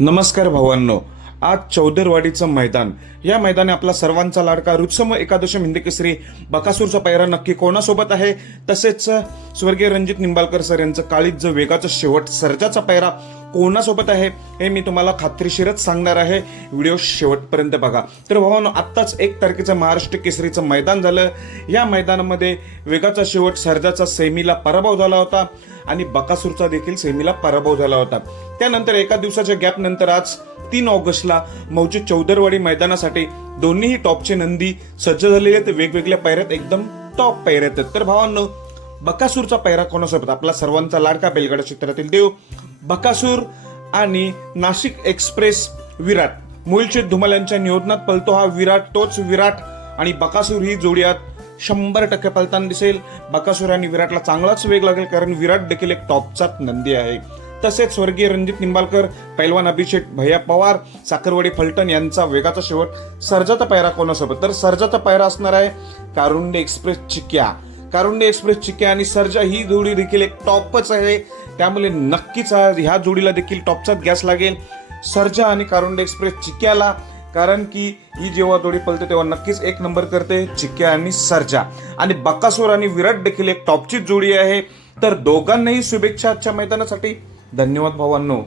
नमस्कार भावांनो. आज चौदरवाडीचं मैदान. या मैदाने आपला सर्वांचा लाडका रुत्सम एकादशी हिंदी केसरी बकासूरचा पैरा नक्की कोणासोबत आहे? तसेच स्वर्गीय रणजित निंबाळकर सर यांचं काळीच वेगाचं शेवट सर्जाचा पैरा कोणासोबत आहे? हे मी तुम्हाला खात्रीशीरच सांगणार आहे. व्हिडिओ शेवटपर्यंत बघा. तर भावांनो आत्ताच एक तारखेचं महाराष्ट्र केसरीचं मैदान झालं. या मैदानामध्ये वेगाचा शेवट सर्जाचा सेमीला पराभव झाला होता. आणि बकासूरचा देखील सेमीला पराभव झाला होता. त्यानंतर एका दिवसाच्या गॅप नंतर आज तीन ऑगस्टला मौजी चौदरवाडी मैदानासाठी दोन्हीही टॉपचे नंदी सज्ज झालेले आहेत. वेगवेगळ्या पायऱ्यात एकदम टॉप पायऱ्यात आहेत. तर भावांनो बकासूरचा पैरा कोणासोबत? आपला सर्वांचा लाडका बेलगाडा क्षेत्रातील देव बकासूर आणि नाशिक एक्सप्रेस विराट. मुलचे धुमाल यांच्या नियोजनात पलतो हा विराट तोच विराट आणि बकासूर ही जोडी आज शंभर टक्के पलताना दिसेल. बकासूर आणि विराटला चांगलाच वेग लागेल कारण विराट देखील एक टॉपचाच नंदी आहे. तसेच स्वर्गीय रणजित निंबाळकर पैलवान अभिषेक भैया पवार साखरवाडी फलटण यांचा वेगाचा शेवट सर्जाचा पायरा कोणासोबत? तर सर्जाचा पायरा असणार आहे कारुंडे एक्सप्रेस चिक्या. कारुंडे एक्सप्रेस चिक्या आणि सर्जा ही जोडी देखील एक टॉपच आहे. त्यामुळे नक्कीच ह्या जोडीला देखील टॉपचाच गॅस लागेल. सर्जा आणि कारुंडे एक्सप्रेस चिक्याला कारण की ही जेव्हा जोडी पळते तेव्हा नक्कीच एक नंबर करते चिक्या आणि सर्जा. आणि बक्कासूर आणि विराट देखील एक टॉपचीच जोडी आहे. तर दोघांनाही शुभेच्छा आजच्या मैदानासाठी. धन्यवाद भावांनो.